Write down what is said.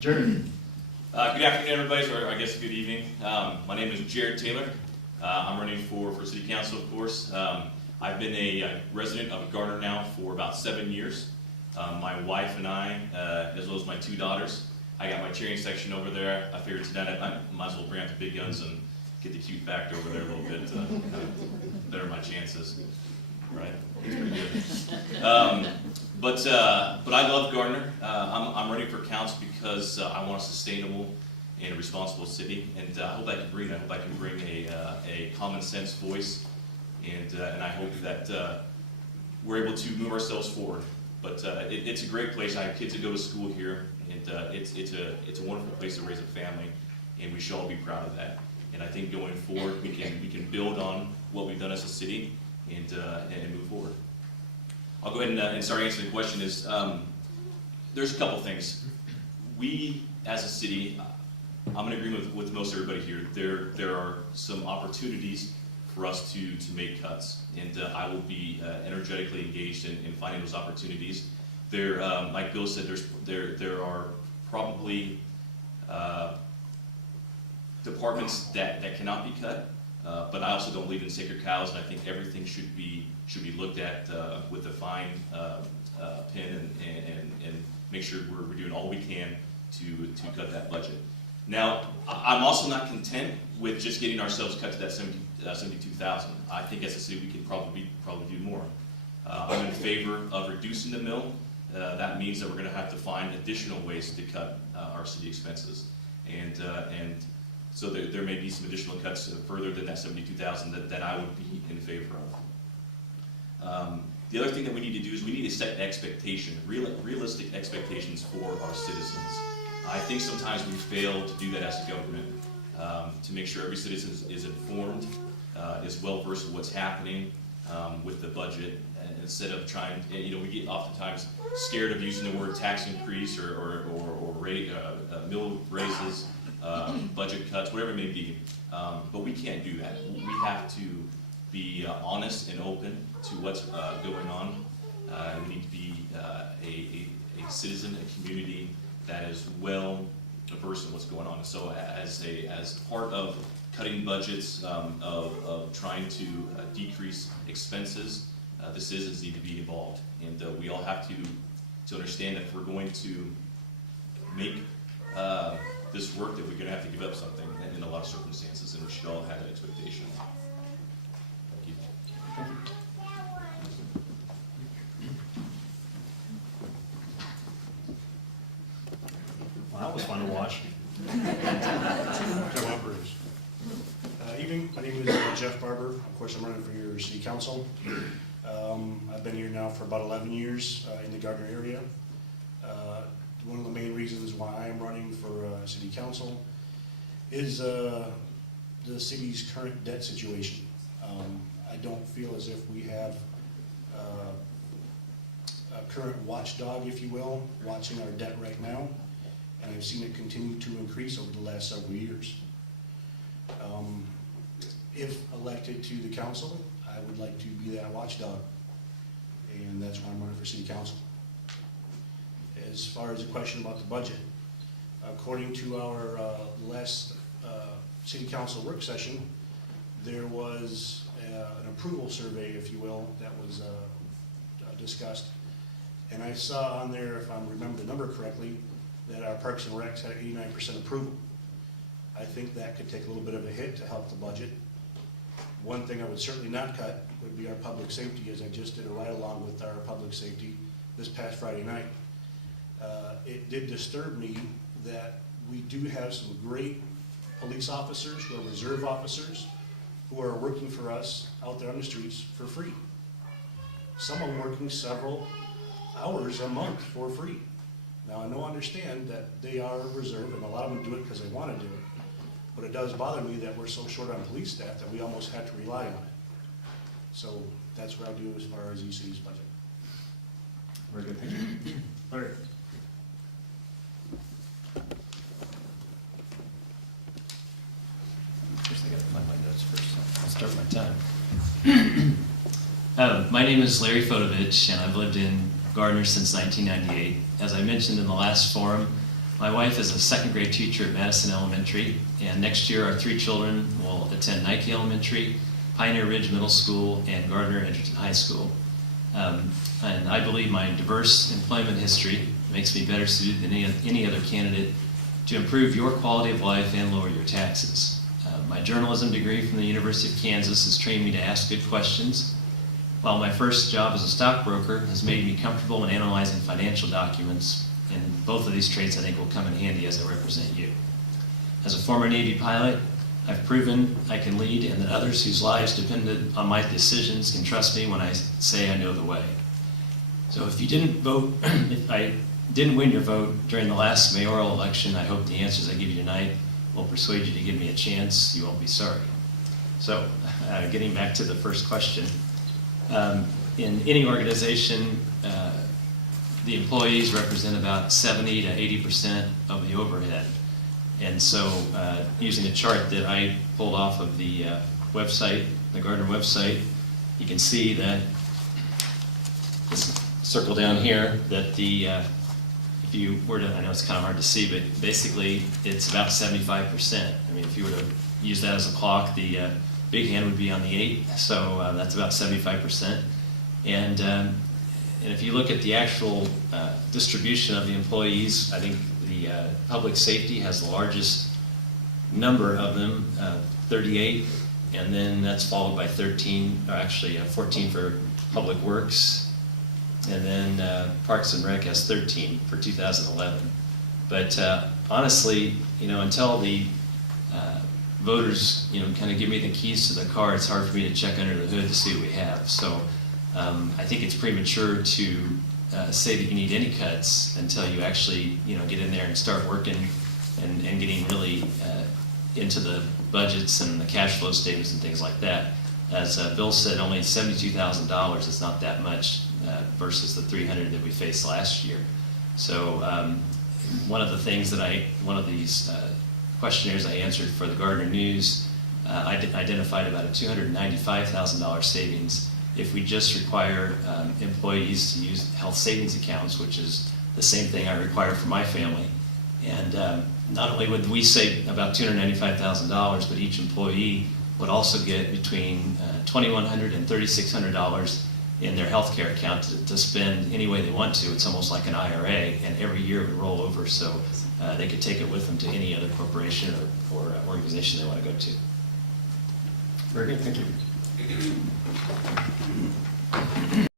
Jared. Good afternoon, everybody, or I guess good evening. My name is Jared Taylor. I'm running for City Council, of course. I've been a resident of Garner now for about 7 years. My wife and I, as well as my two daughters, I got my cheering section over there. I figured tonight I might as well bring out the big guns and get the cute factor over there a little bit, kind of better my chances, right? It's pretty good. But I love Gardner. I'm running for council because I want a sustainable and a responsible city, and I hope I can bring that. I hope I can bring a common sense voice, and I hope that we're able to move ourselves forward. But it's a great place. I have kids that go to school here, and it's a wonderful place to raise a family, and we should all be proud of that. And I think going forward, we can build on what we've done as a city and move forward. I'll go ahead and start answering the question. There's a couple things. We, as a city, I'm in agreement with most everybody here. There are some opportunities for us to make cuts, and I will be energetically engaged in finding those opportunities. Like Bill said, there are probably departments that cannot be cut, but I also don't believe in sacred cows, and I think everything should be looked at with a fine pen and make sure we're doing all we can to cut that budget. Now, I'm also not content with just getting ourselves cut to that 72,000. I think as a city we can probably do more. I'm in favor of reducing the mill. That means that we're going to have to find additional ways to cut our city expenses, and so there may be some additional cuts further than that 72,000 that I would be in favor of. The other thing that we need to do is we need to set realistic expectations for our citizens. I think sometimes we fail to do that as a government, to make sure every citizen is informed, is well versed in what's happening with the budget, instead of trying, we get oftentimes scared of using the word tax increase or mill raises, budget cuts, whatever it may be. But we can't do that. We have to be honest and open to what's going on. We need to be a citizen, a community that is well versed in what's going on. So as part of cutting budgets, of trying to decrease expenses, the citizens need to be involved, and we all have to understand that if we're going to make this work, that we're going to have to give up something in a lot of circumstances, and we should all have that expectation. Thank you. Well, that was fun to watch. Evening, my name is Jeff Barber. Of course, I'm running for your city council. I've been here now for about 11 years in the Gardner area. One of the main reasons why I am running for city council is the city's current debt situation. I don't feel as if we have a current watchdog, if you will, watching our debt right now, and I've seen it continue to increase over the last several years. If elected to the council, I would like to be that watchdog, and that's why I'm running for city council. As far as the question about the budget, according to our last city council work session, there was an approval survey, if you will, that was discussed, and I saw on there, if I remember the number correctly, that our Parks and Recs had 89% approval. I think that could take a little bit of a hit to help the budget. One thing I would certainly not cut would be our public safety, as I just did a ride-along with our public safety this past Friday night. It did disturb me that we do have some great police officers who are reserve officers who are working for us out there on the streets for free. Some of them working several hours a month for free. Now, I understand that they are reserve, and a lot of them do it because they want to do it. But it does bother me that we're so short on police staff that we almost have to rely on it. So that's what I'll do as far as EC's budget. Very good, thank you. Larry. First, I gotta find my notes first. I'll start my time. My name is Larry Fodovich, and I've lived in Gardner since 1998. As I mentioned in the last forum, My wife is a second grade teacher at Madison Elementary, and next year our 3 children will attend Nike Elementary, Pioneer Ridge Middle School, and Gardner Edgerton High School. And I believe my diverse employment history makes me better suited than any other candidate to improve your quality of life and lower your taxes. My journalism degree from the University of Kansas has trained me to ask good questions, while my first job as a stockbroker has made me comfortable in analyzing financial documents, and both of these traits I think will come in handy as I represent you. As a former Navy pilot, I've proven I can lead, and that others whose lives depended on my decisions can trust me when I say I know the way. So if you didn't vote, if I didn't win your vote during the last mayoral election, I hope the answers I give you tonight will persuade you to give me a chance. You won't be sorry. So getting back to the first question, in any organization, the employees represent about 70 to 80% of the overhead. And so using a chart that I pulled off of the website, the Gardner website, you can see that this circle down here, that the if you were to, I know it's kind of hard to see, but basically it's about 75%. I mean, if you were to use that as a clock, the big hand would be on the 8, so that's about 75%. And if you look at the actual distribution of the employees, I think the public safety has the largest number of them, 38, and then that's followed by 13, or actually 14 for Public Works, and then Parks and Rec has 13 for 2011. But honestly, until the voters, kind of give me the keys to the car, it's hard for me to check under the hood to see what we have. So I think it's premature to say that you need any cuts until you actually, get in there and start working and getting really into the budgets and the cash flow statements and things like that. As Bill said, only $72,000 is not that much versus the $300 that we faced last year. So one of the things that one of these questionnaires I answered for the Gardner News, I identified about a $295,000 savings if we just require employees to use health savings accounts, which is the same thing I require for my family. And not only would we save about $295,000, but each employee would also get between $2,100 and $3,600 in their health care account to spend any way they want to. It's almost like an IRA, and every year it would roll over, so they could take it with them to any other corporation or organization they want to go to. Very good, thank you.